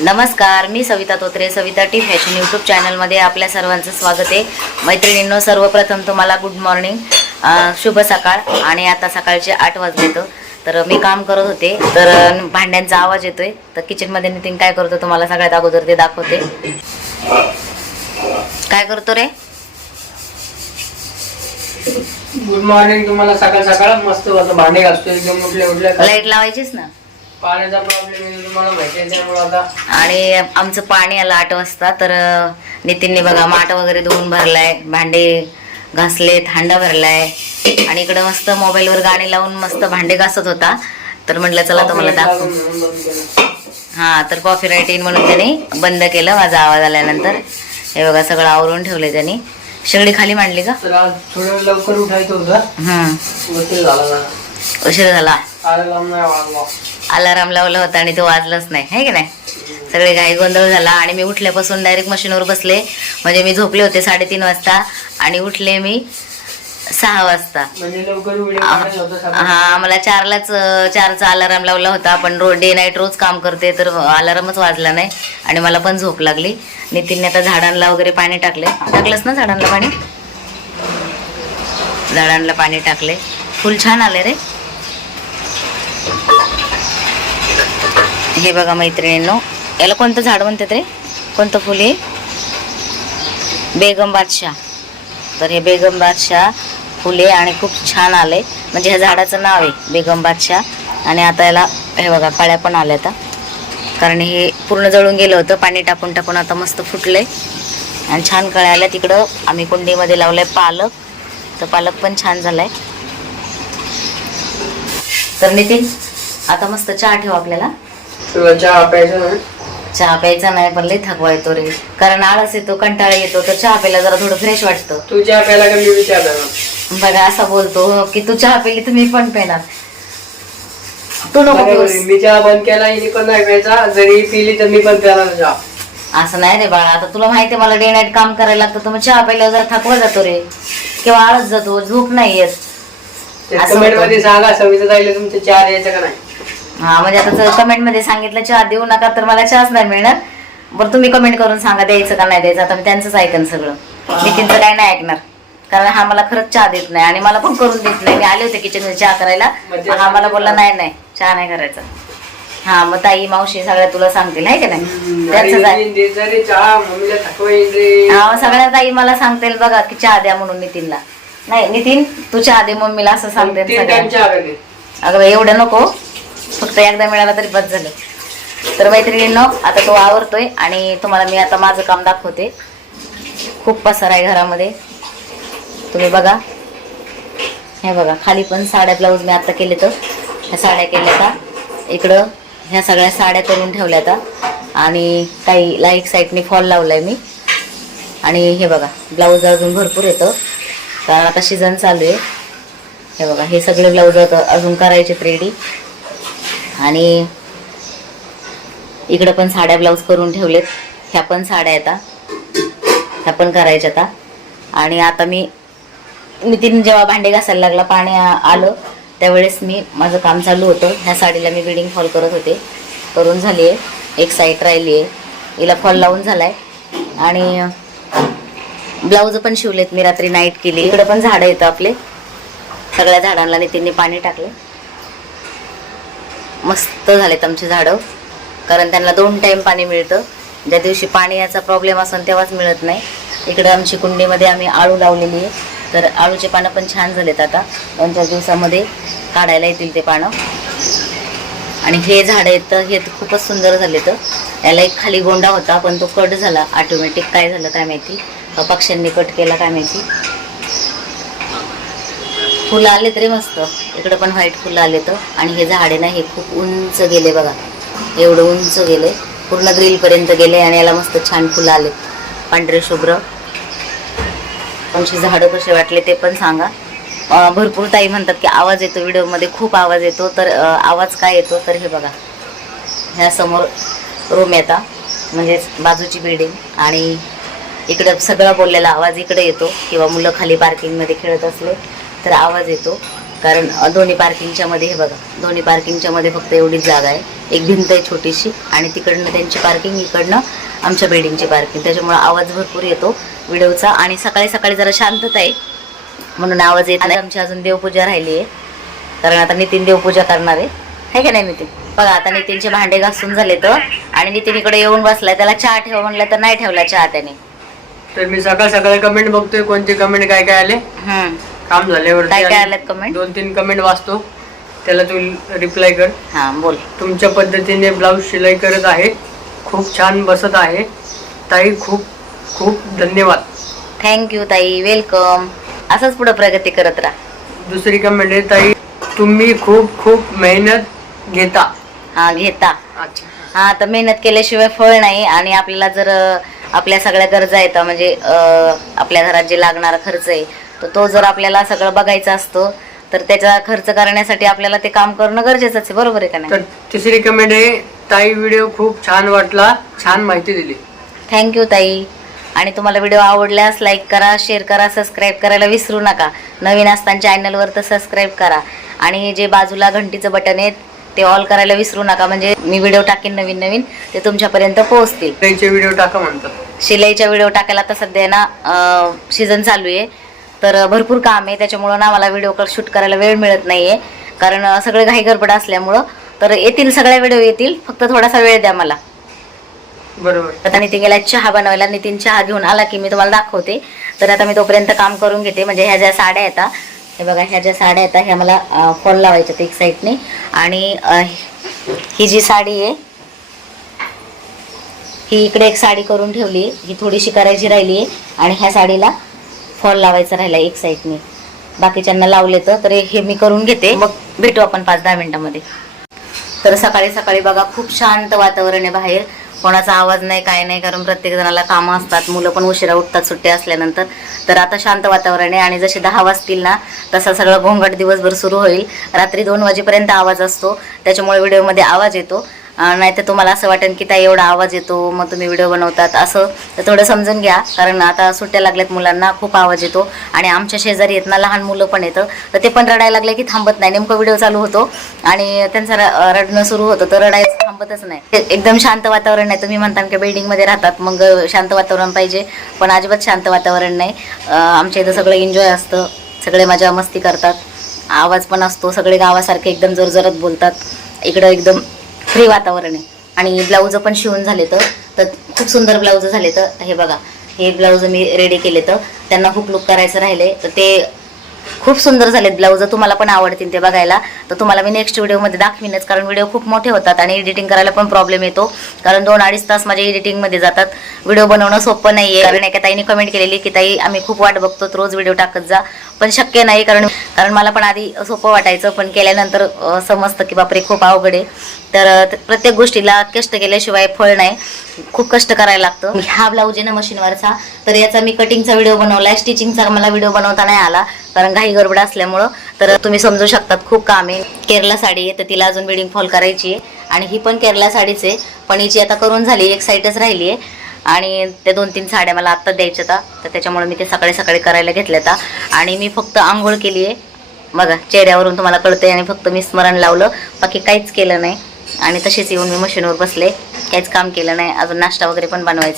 नमस्कार मी Savita Totre Savita T fashion YouTube चॅनलमध्ये आपल्या सर्वांचं स्वागत आहे. मैत्रिणींनो सर्वप्रथम तुम्हाला गुड मॉर्निंग शुभ सकाळ आणि आता सकाळचे आठ वाजले तर मी काम करत होते तर भांड्यांचा आवाज येतोय. तर किचनमध्ये नितीन काय करतो तुम्हाला सगळ्यात अगोदर ते दाखवते. काय करतो रे? गुड मॉर्निंग तुम्हाला सकाळ सकाळ मस्त भांडे घासतो एकदम उठले उठले लाइट लावायचीच ना? पाण्याचा प्रॉब्लेम आहे तुम्हाला माहिती आहे त्यामुळे आता आणि आमचं पाणी आलं आठ वाजता तर नितीनने बघा माठ वगैरे धुवून भरलाय भांडे घासलेत हांडा भरलाय. आणि इकडं मस्त मोबाईलवर गाणी लावून मस्त भांडे घासत होता. तर म्हटलं चला तुम्हाला दाखव. हा तर कॉफी इन म्हणून त्यांनी बंद केलं माझा आवाज आल्यानंतर. हे बघा सगळं आवरून ठेवले त्यांनी. शेगडी खाली मांडली का? तर आज थोडं लवकर उठायचं होतं. हम्म उशीर झाला अलाराम लावला होता आणि तो वाजलाच नाही. है की नाही? सगळे घाई गोंधळ झाला आणि मी उठल्यापासून डायरेक्ट मशीनवर बसले. म्हणजे मी झोपले होते साडेतीन वाजता आणि उठले मी सहा वाजता. म्हणजे. हा मला चारलाच चारचा अलाराम लावला होता. पण रोज डे नाईट रोज काम करते तर अलारामच वाजला नाही. आणि मला पण झोप लागली. नितीनने आता झाडांना वगैरे पाणी टाकले. टाकलंच ना झाडांना पाणी? झाडांना पाणी टाकले. फुल छान आले रे. हे बघा मैत्रिणींनो याला कोणतं झाड म्हणतात रे? कोणतं फुल हे? बेगम बादशाह. तर हे बेगम बादशाह फुले आणि खूप छान आले म्हणजे ह्या झाडाचं नाव आहे बेगम बादशाह. आणि आता याला हे बघा कळ्या पण आल्या आता. कारण हे पूर्ण जळून गेलं होतं पाणी टाकून टाकून आता मस्त फुटलंय. आणि छान कळ्या आल्या. तिकडं आम्ही कुंडीमध्ये लावलंय पालक. तर पालक पण छान झालाय. तर नितीन आता मस्त चहा ठेवू आपल्याला. तुला चहा प्यायचा ना चहा प्यायचा नाही पण लई थकवा येतो रे. कारण आळस येतो कंटाळा येतो तर चहा प्यायला जरा थोडं फ्रेश वाटतं. तू चहा प्यायला का मी विचार बघा असा बोलतो की तू चहा पिली तर मी पण पेणार. तू नको बरोबर पिऊस. आहे. मी चहा बंद केला हिने पण नाही प्यायचा. जरी पिली तर मी पण प्यायला चहा. असं नाही रे बाळा आता तुला माहिती आहे मला डे नाईट काम करायला लागतं तर मग चहा प्यायला जरा थकवा जातो रे. किंवा आळस जातो झोप नाही येत. असं कमेंट होतं. मध्ये सांगा सविता जायला तुमचे चहा द्यायचं का नाही? हा म्हणजे आता कमेंटमध्ये सांगितलं चहा देऊ नका तर मला चहाच नाही मिळणार. बरं तुम्ही कमेंट करून सांगा द्यायचं का नाही द्यायचं? आता मी त्यांचंच ऐकन सगळं. नितीनचं काय नाही ऐकणार. कारण हा मला खरंच चहा देत नाही आणि मला पण करून देत नाही. मी आले होते किचनमध्ये चहा करायला. म्हणजे हा मला बोलला नाही नाही चहा नाही करायचा. हा मग ताई मावशी सगळ्या तुला सांगतील आहे की नाही? हा सगळ्या ताई मला सांगतील बघा की चहा द्या म्हणून नितीनला. नाही नितीन तू चहा दे मम्मीला असं सांगते अगं एवढं नको. फक्त एकदा मिळाला तरी बस झालं. तर मैत्रिणींनो आता तो आवरतोय आणि तुम्हाला मी आता माझं काम दाखवते. खूप पसार आहे घरामध्ये. तुम्ही बघा. हे बघा खाली पण साड्या ब्लाऊज मी आता केले तर ह्या साड्या केल्या का इकडं ह्या सगळ्या साड्या करून ठेवल्या आता. आणि काही लाईक साईडने फॉल लावलाय मी. आणि हे बघा ब्लाऊज अजून भरपूर येतं. कारण आता सीझन चालू आहे. हे बघा हे सगळे ब्लाऊज आता अजून करायचे रेडी आणि इकडं पण साड्या ब्लाऊज करून ठेवलेत. ह्या पण साड्या येतात ह्या पण करायच्या आता. आणि आता मी नितीन जेव्हा भांडे घासायला लागला पाणी आलं त्यावेळेस मी माझं काम चालू होतं. ह्या साडीला मी बिडिंग फॉल करत होते. करून झाली आहे एक साईड राहिली आहे हिला फॉल लावून झालाय. आणि ब्लाऊज पण शिवलेत. मी रात्री नाईट केली. इकडे पण झाडं येतं आपले. सगळ्या झाडांना नितीनने पाणी टाकले. मस्त झालेत आमचे झाडं. कारण त्यांना दोन टाईम पाणी मिळतं. ज्या दिवशी पाणी याचा प्रॉब्लेम असेल तेव्हाच मिळत नाही. इकडे आमची कुंडीमध्ये आम्ही आळू लावलेली आहे. तर आळूचे पानं पण छान झालेत आता. दोन चार दिवसामध्ये काढायला येतील ते पानं. आणि हे झाडं येतं हे तर खूपच सुंदर झाले तर याला एक खाली गोंडा होता पण तो कट झाला. ऑटोमॅटिक काय झालं काय माहिती. पक्ष्यांनी कट केला काय माहिती. फुलं आले तरी मस्त. इकडं पण व्हाईट फुलं आले तर. आणि हे झाडे ना हे खूप उंच गेले बघा. एवढं उंच गेले. पूर्ण ग्रिलपर्यंत गेले आणि याला मस्त छान फुलं आले. पांढरे शुभ्र. तुमची झाडं कसे वाटले ते पण सांगा. भरपूर ताई म्हणतात की आवाज येतो व्हिडिओमध्ये खूप आवाज येतो. तर आवाज काय येतो तर हे बघा. ह्या समोर रूम येता म्हणजेच बाजूची बिल्डिंग आणि इकडं सगळा बोललेला आवाज इकडे येतो. किंवा मुलं खाली पार्किंगमध्ये खेळत असले. तर आवाज येतो. कारण दोन्ही पार्किंगच्या मध्ये हे बघा दोन्ही पार्किंगच्या मध्ये फक्त एवढीच जागा आहे. एक भिंत आहे छोटीशी आणि तिकडनं त्यांची पार्किंग इकडनं आमच्या बिल्डिंगची पार्किंग. त्याच्यामुळे आवाज भरपूर येतो व्हिडिओचा आणि सकाळी सकाळी जरा शांतता आहे. म्हणून आवाज येत नाही. आमची अजून देवपूजा राहिली आहे. कारण आता नितीन देवपूजा करणार आहे. है का नाही नितीन? बघा आता नितीनचे भांडे घासून झाले तर आणि नितीन इकडे येऊन बसलाय. त्याला चहा ठेव म्हणलं तर नाही ठेवला चहा त्याने. तर मी सकाळ सकाळी कमेंट बघतोय कोणते कमेंट काय काय आले? काम झाल्यावर काय काय आलेत comment? दोन तीन कमेंट वाचतो. त्याला तू रिप्लाय कर. हा बोल. तुमच्या पद्धतीने ब्लाऊज शिलाई करत आहे. खूप छान बसत आहे. ताई खूप खूप धन्यवाद. थँक्यू ताई. वेलकम असंच पुढे प्रगती करत राहा. दुसरी कमेंट आहे ताई तुम्ही खूप खूप मेहनत घेता. हा घेता. अच्छा. हा तर मेहनत केल्याशिवाय फळ नाही आणि आपल्याला जर आपल्या सगळ्या गरजा येतात म्हणजे आपल्या घरात जे लागणारा खर्च आहे तर तो जर आपल्याला सगळं बघायचा असतो तर त्याचा खर्च करण्यासाठी आपल्याला ते काम करणं गरजेचंच आहे. बरोबर आहे का नाही? तर तिसरी कमेंट आहे ताई व्हिडिओ खूप छान वाटला छान माहिती दिली. थँक्यू ताई. आणि तुम्हाला व्हिडिओ आवडल्यास लाईक करा शेअर करा सबस्क्राईब करायला विसरू नका. नवीन असताना चॅनलवर तर सबस्क्राईब करा. आणि जे बाजूला घंटीचं बटन आहे ते ऑल करायला विसरू नका. म्हणजे मी व्हिडिओ टाकेन नवीन नवीन ते तुमच्यापर्यंत पोहोचतील. ताईचे व्हिडिओ टाका म्हणतात. शिलाईच्या व्हिडिओ टाकायला आता सध्या ना सीझन चालू आहे. तर भरपूर काम आहे त्याच्यामुळं ना मला व्हिडिओ शूट करायला वेळ मिळत नाही आहे कारण सगळे घाई गडबड असल्यामुळं. तर येतील सगळ्या व्हिडिओ येतील फक्त थोडासा वेळ द्या मला. बरोबर. आता नितीन गेला चहा बनवायला नितीन चहा घेऊन आला की मी तुम्हाला दाखवते. तर आता मी तोपर्यंत काम करून घेते. म्हणजे ह्या ज्या साड्या येतात हे. बघा ह्या ज्या साड्या येतात ह्या मला फॉल लावायच्यात एक साईडने आणि ही जी साडी आहे ही इकडे एक साडी करून ठेवली ही थोडीशी करायची राहिली आहे. आणि ह्या साडीला फॉल लावायचा राहिला एक साईडने बाकीच्यांना लावले तर तर हे मी करून घेते. मग? भेटू आपण पाच दहा मिनिटामध्ये. तर सकाळी सकाळी बघा खूप शांत वातावरण आहे बाहेर. कोणाचा आवाज नाही काय नाही कारण प्रत्येक जणाला कामं असतात. मुलं पण उशिरा उठतात सुट्ट्या असल्यानंतर. तर आता शांत वातावरण आहे आणि जसे दहा वाजतील ना तसा सगळं घोंगट दिवसभर सुरू होईल. रात्री दोन वाजेपर्यंत आवाज असतो. त्याच्यामुळे व्हिडिओमध्ये आवाज येतो. नाहीतर तुम्हाला असं वाटेल की ताई एवढा आवाज येतो मग तुम्ही व्हिडिओ बनवतात. असं तर थोडं समजून घ्या कारण आता सुट्ट्या लागल्यात मुलांना खूप आवाज येतो. आणि आमच्या शेजारी येत ना लहान मुलं पण येतं तर ते पण रडायला लागले की थांबत नाही. नेमकं व्हिडिओ चालू होतो. आणि त्यांचं र- रडणं सुरू होतं. तर रडायचं थांबतच नाही. एकदम शांत वातावरण आहे. तुम्ही म्हणता की बिल्डिंगमध्ये राहतात. मग शांत वातावरण पाहिजे. पण अजिबात शांत वातावरण नाही. आमच्या इथं सगळं एन्जॉय असतं. सगळे मजा मस्ती करतात. आवाज पण असतो. सगळे गावासारखे एकदम जोरजोरात बोलतात. इकडं एकदम फ्री वातावरण आहे. आणि ब्लाऊज पण शिवून झाले तर खूप सुंदर ब्लाऊज झाले तर हे बघा हे ब्लाऊज मी रेडी केले तर त्यांना हुक लुक करायचं राहिले तर ते खूप सुंदर झालेत ब्लाऊज. तुम्हाला पण आवडतील ते बघायला तर तुम्हाला मी नेक्स्ट व्हिडिओमध्ये दाखवीनच कारण व्हिडिओ खूप मोठे होतात आणि एडिटिंग करायला पण प्रॉब्लेम येतो. कारण दोन अडीच तास माझ्या एडिटिंगमध्ये जातात. व्हिडिओ बनवणं सोपं नाही आहे कारण एका ताईने कमेंट केलेली की ताई आम्ही खूप वाट बघतो रोज व्हिडिओ टाकत जा. पण शक्य नाही कारण कारण मला पण आधी सोपं वाटायचं पण केल्यानंतर समजतं की बापरे खूप अवघड आहे. तर प्रत्येक गोष्टीला कष्ट केल्याशिवाय फळ नाही. खूप कष्ट करायला लागतं. हा. ब्लाऊज आहे ना मशीनवरचा तर याचा मी कटिंगचा व्हिडिओ बनवलाय. स्टिचिंगचा मला व्हिडिओ बनवता नाही आला. कारण घाई गडबड असल्यामुळं. तर तुम्ही समजू शकतात खूप काम आहे. केरला साडी आहे तर तिला अजून बिल्डिंग फॉल करायची आहे. आणि ही पण केरला साडीच आहे. पण हिची आता करून झाली एक साईडच राहिली आहे. आणि त्या दोन तीन साड्या मला आत्ता द्यायच्या होत्या. तर त्याच्यामुळे मी ते सकाळी सकाळी करायला घेतल्या होत्या. आणि मी फक्त आंघोळ केली आहे. बघा चेहऱ्यावरून तुम्हाला कळतंय. आणि फक्त मी स्मरण लावलं. बाकी काहीच केलं नाही. आणि तसेच येऊन मी मशीनवर बसले. काहीच काम केलं नाही. अजून नाश्ता वगैरे पण बनवायचा.